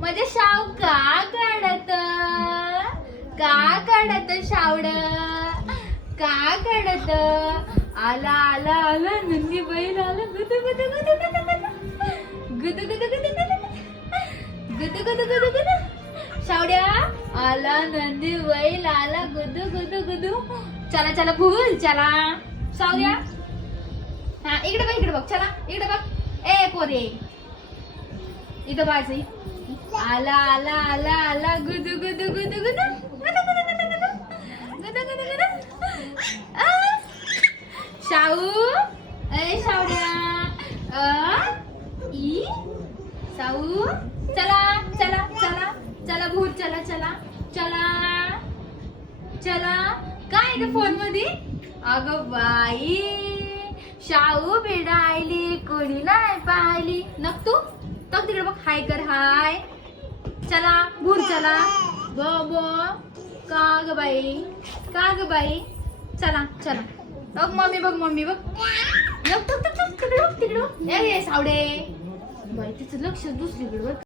माझ्या शाव का काढत शावड का काढत आला आला आला नंदी बैल आला गुद गुद गुद गुद गुद गुद गुद गुद गुद गुद गुद शावड्या आला नंदी बैल आला गुद गुद गुद चला चला भूल चला शावड्या हा इकडे बघ चला इकडे बघ ए पोरे इथं बाजी आला आला आला आला गुद गुद गुद गुद शाऊ ए शावड्या ई शाऊ चला चला चला चला भूत चला चला चला चला काय ते फोन मध्ये अगं बाई शाऊ बेडायली कोणी नाही पाहिली नक तू बघ तिकडे बघ हाय कर हाय चला भूर चला बो का ग बाई चला चला बघ मम्मी बघ तिकडे तिकडे सावडे बाई तिचं लक्ष दुसरीकडे बघ